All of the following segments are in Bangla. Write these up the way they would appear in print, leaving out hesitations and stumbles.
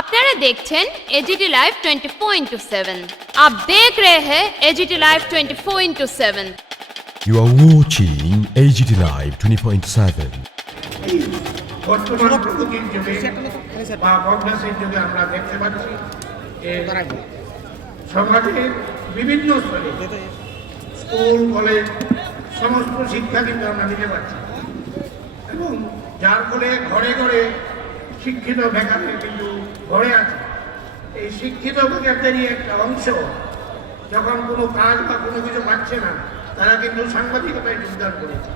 আপনারা দেখছেন एजीटी लाइव 24/7। आप देख रहे हैं AGT live 24/7। You are watching AGT Live 24/7. বর্তমান প্রগতির যুগে বা কংগ্রেসের যুগে আমরা দেখতে পাচ্ছি যে সমাজের বিভিন্ন স্তরে স্কুল কলেজ সমস্ত শিক্ষা কিন্তু আমরা নিতে পারছি এবং যার ফলে ঘরে ঘরে শিক্ষিত বেকারের কিন্তু ঘরে আছে। এই শিক্ষিত বেকারদেরই একটা অংশ যখন কোনো কাজ বা কোনো কিছু পাচ্ছে না, তারা কিন্তু সাংবাদিকতায় যোগদান করেছে।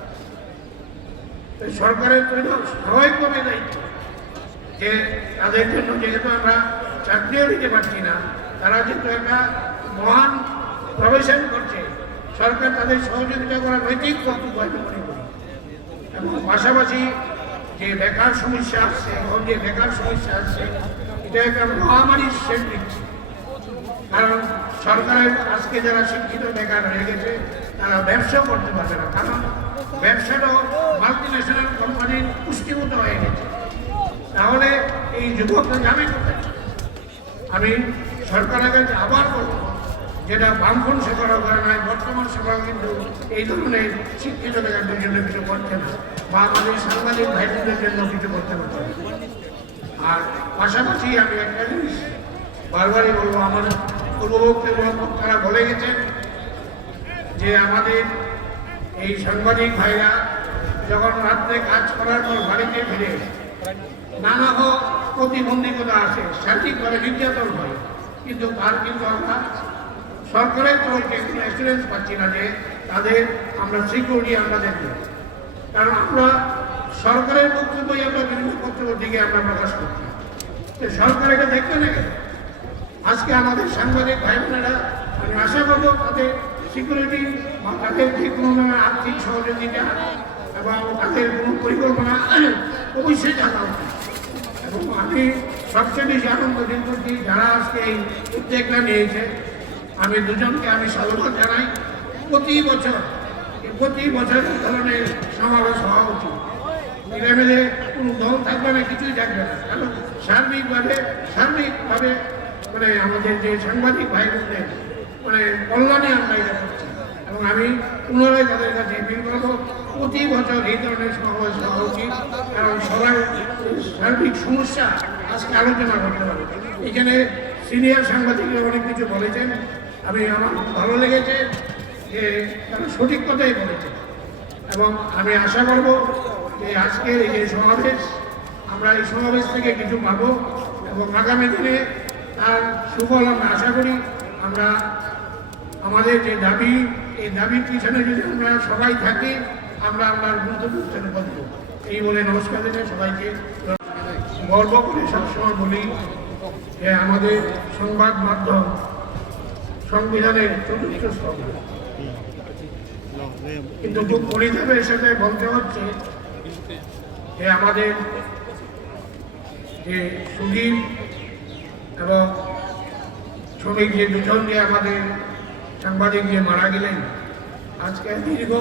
সরকারের জন্য স্বাভাবিকভাবে দায়িত্ব যে তাদের জন্য যেহেতু আমরা চাকরিও দিতে পারছি না, তারা যেহেতু একটা মহান প্রফেশন করছে, সরকার তাদের সহযোগিতা করার নৈতিক কর্তব্য আমি মনে করি। এবং পাশাপাশি যে বেকার সমস্যা আসছে, এখন যে বেকার সমস্যা আসছে, এটা একটা মহামারীর শেষ দিচ্ছে। কারণ সরকারের আজকে যারা শিক্ষিত বেকার হয়ে গেছে, তারা ব্যবসাও করতে পারবে না, কারণ ব্যবসাটাও মাল্টিন্যাশনাল কোম্পানির পুষ্টিভূত হয়ে গেছে। তাহলে এই যুবকরা যাবে কোথায়? আমি সরকারের কাছে আবার বলব, যেটা বামফ্রন্ট সরকারও করে নাই, বর্তমান সরকার কিন্তু এই ধরনের শিক্ষিত বেকারদের জন্য কিছু করছে না, বা আমাদের সাংবাদিক ভাইদের জন্য কিছু করতে পারছে না। আর পাশাপাশি আমি একটা জিনিস বারবারই বলবো, আমার পূর্ববর্তী বক্তারা বলে গেছেন যে আমাদের এই সাংবাদিক ভাইরা যখন রাত্রে কাজ করার পর বাড়িতে ফিরে নানা প্রতিবন্ধকতা আসে, শারীরিকভাবে নির্যাতন হয়, কিন্তু তার কিন্তু আমরা সরকারের তরফে কোনো অ্যাসুরেন্স পাচ্ছি না যে তাদের আমরা সিকিউরিটি আমরা দেখব। কারণ আমরা সরকারের বক্তব্যই আমরা বিভিন্ন পত্রপত্রিকে আমরা প্রকাশ করছি, সরকার এটা দেখবে না কেন? আজকে আমাদের সাংবাদিক ভাই বোনেরা, আমি আশা করবো তাদের সিকিউরিটি বা তাদের যে কোনো আর্থিক সহযোগিতা এবং তাদের কোনো পরিকল্পনা অবশ্যই জানা উচিত। এবং আমি সবচেয়ে বেশি আনন্দ দিন করছি যারা আজকে এই উদ্যোগটা নিয়েছে, আমি দুজনকে আমি সাধুবাদ জানাই। প্রতি বছর এই ধরনের সমাবেশ হওয়া উচিত। মিলে কোনো দল থাকবে না, কিছুই থাকবে না, কারণ সার্বিকভাবে মানে আমাদের যে সাংবাদিক ভাই বোনদের মানে কল্যাণে আমরা এটা করছি। এবং আমি পুনরায় তাদের কাছে অ্যাপিল করবো, প্রতি বছর এই ধরনের সমাবেশ হওয়া উচিত, কারণ সবাই সার্বিক সমস্যা আজকে আলোচনা করতে পারে। এখানে সিনিয়র সাংবাদিকরা অনেক কিছু বলেছেন, আমার ভালো লেগেছে যে তারা সঠিক কথাই বলেছে। এবং আমি আশা করব যে আজকের এই যে সমাবেশ, আমরা এই সমাবেশ থেকে কিছু পাবো এবং আগামী দিনে তার সুফল আমরা আশা করি। আমরা আমাদের যে দাবি, এই দাবির পিছনে যদি আমরা সবাই থাকি, আমরা গুরুত্বপূর্ণ বলব। এই বলে নমস্কার জানাই সবাইকে। গর্ব করে সবসময় বলি যে আমাদের সংবাদ মাধ্যম সংবিধানের চতুর্থ স্তম্ভ, কিন্তু খুব পরিতাপের সাথে বলতে হচ্ছে যে আমাদের যে সুদীপ এবং শ্রমিক যে দুজন যে আমাদের সাংবাদিক যে মারা গেলেন, আজকে দীর্ঘ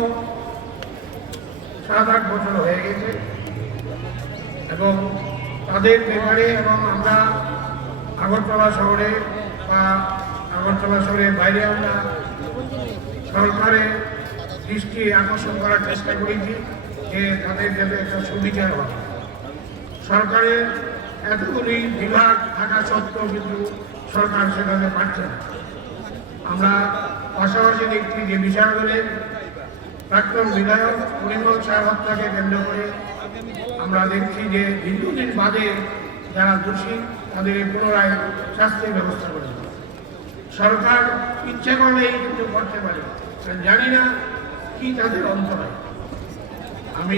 7-8 বছর হয়ে গেছে। এবং তাদের ব্যাপারে এবং আমরা আগরতলা শহরে বা আগরতলা শহরের বাইরে আমরা সরকারের দৃষ্টি আকর্ষণ করার চেষ্টা করেছি যে তাদের যাতে একটা সুবিচার হয়। সরকারের এতগুলি বিভাগ থাকা সত্ত্বেও কিন্তু সরকার সেখানে পারছে না। আমরা পাশাপাশি দেখছি যে বিশালগড়ের প্রাক্তন বিধায়ক পরিমল সাহেব হত্যাকে কেন্দ্র করে আমরা দেখছি যে দীর্ঘদিন বাদে যারা দোষী তাদের পুনরায় শাস্তির ব্যবস্থা করে। সরকার ইচ্ছে করলেই কিন্তু করতে পারে, জানি না কি তাদের অন্তরে। আমি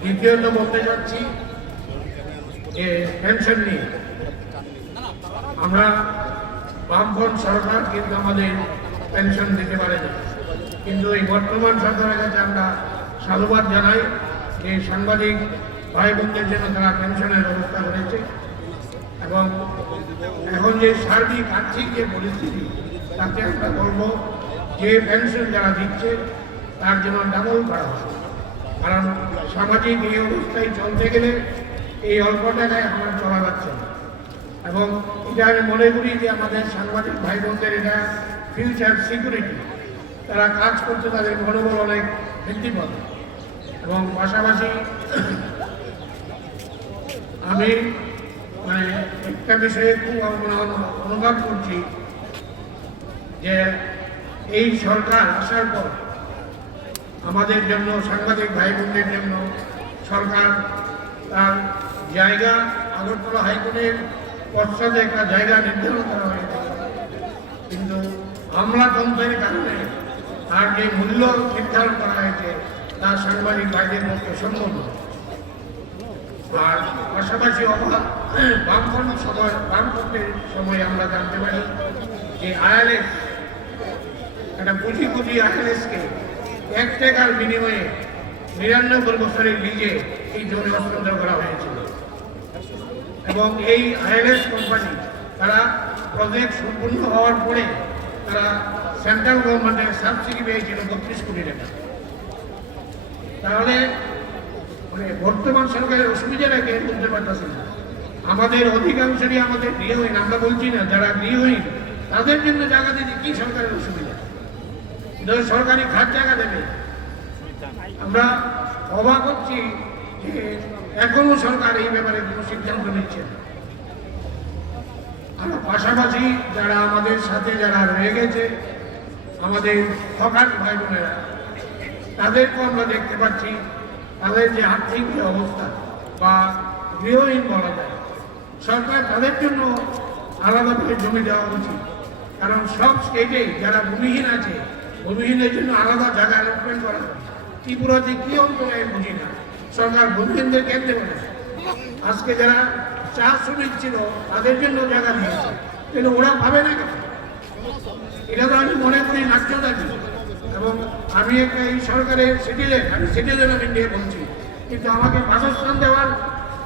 দ্বিতীয়ত বলতে চাচ্ছি যে পেনশন নিয়ে আমরা বামফ্রন্ট সরকার কিন্তু আমাদের পেনশন দিতে পারে না, কিন্তু এই বর্তমান সরকারের কাছে আমরা সাধুবাদ জানাই যে সাংবাদিক ভাই বোনদের জন্য তারা পেনশনের ব্যবস্থা করেছে। এবং এখন যে সার্বিক আর্থিক যে পরিস্থিতি, তাতে আমরা বলবো যে পেনশন যারা দিচ্ছে তার জন্য ডাবল করা হয়। কারণ সামাজিক এই অবস্থায় চলতে গেলে এই অল্প টাকায় আমার চলা যাচ্ছে না। এবং এটা আমি মনে করি যে আমাদের সাংবাদিক ভাই বোনদের এটা ফিউচার সিকিউরিটি, তারা কাজ করতে তাদের মনোবল অনেক বৃদ্ধি পাবে। এবং পাশাপাশি আমি মানে একটা বিষয়ে খুব অনুভব করছি যে এই সরকার আসার পর আমাদের জন্য, সাংবাদিক ভাই বোনদের জন্য সরকার তার জায়গা আগরতলা হাইকোর্টের পশ্চাতে একটা জায়গা নির্ধারণ করা হয়েছে, কিন্তু আমলাতন্ত্রের কারণে তার যে মূল্য নির্ধারণ করা হয়েছে তা সাংবাদিক ভাইদের পক্ষে সম্ভব নয়। আর পাশাপাশি বামপন্থের সময় আমরা জানতে পারি যে আইএলএস একটা কোটি কোটি আইএলএসকে 1 টাকার বিনিময়ে 99 বছরের লিজে এই জমি হস্তান্তর করা হয়েছিল। এবং এই আইএলএস কোম্পানি তারা প্রজেক্ট সম্পূর্ণ হওয়ার পরে তারা সেন্ট্রাল গভর্নমেন্টের সাবসিডি পেয়েছিল 32 কোটি টাকা। তাহলে মানে বর্তমান সরকারের অসুবিধাটাকে বুঝতে পারতেছে না। আমাদের অধিকাংশই আমাদের গৃহহীন, আমরা বলছি না যারা গৃহহীন তাদের জন্য জায়গা দিতে কি সরকারের অসুবিধা? সরকারি খাত জায়গা দেবে। আমরা অবাক হচ্ছি যে এখনো সরকার এই ব্যাপারে কোনো সিদ্ধান্ত নিচ্ছে না। আর পাশাপাশি যারা আমাদের সাথে যারা রয়ে গেছে, আমাদের হকার ভাই বোনেরা, তাদেরকেও আমরা দেখতে পাচ্ছি তাদের যে আর্থিক যে অবস্থা বা গৃহহীন বলা যায়, সরকার তাদের জন্য আলাদাভাবে জমি দেওয়া উচিত। কারণ সব স্টেটে যারা ভূমিহীন আছে, ভূমিহীনের জন্য আলাদা জায়গা অ্যালটমেন্ট করা হয়। ত্রিপুরাতে কি অন্তরে বুঝি না, সরকার ভূমিহীনদের কেন দেবে না? আজকে যারা চা শ্রমিক ছিল তাদের জন্য জায়গা দিয়েছে, কিন্তু ওরা পাবে না কেন? এটা তো আমি মনে করি নাট্যতা কি। এবং আমি একটা এই সরকারের সিটিজেন, আমি সিটিজেন অফ ইন্ডিয়া বলছি, কিন্তু আমাকে বাসস্থান দেওয়ার,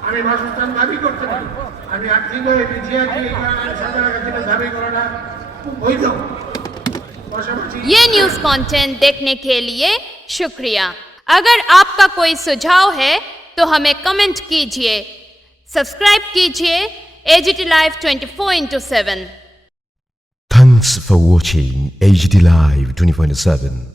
আমি বাসস্থান দাবি করতে পারি। আমি আর্থিকভাবে পিছিয়ে আছি, এই কারণে সরকারের কাছে দাবি করাটা খুব বৈধ। পাশাপাশি ये न्यूज़ कंटेंट देखने के लिए शुक्रिया। अगर आपका कोई सुझाव है तो हमें कमेंट कीजिए, सब्सक्राइब कीजिए AGT Live 24/7। Thanks for watching AGT Live 24/7.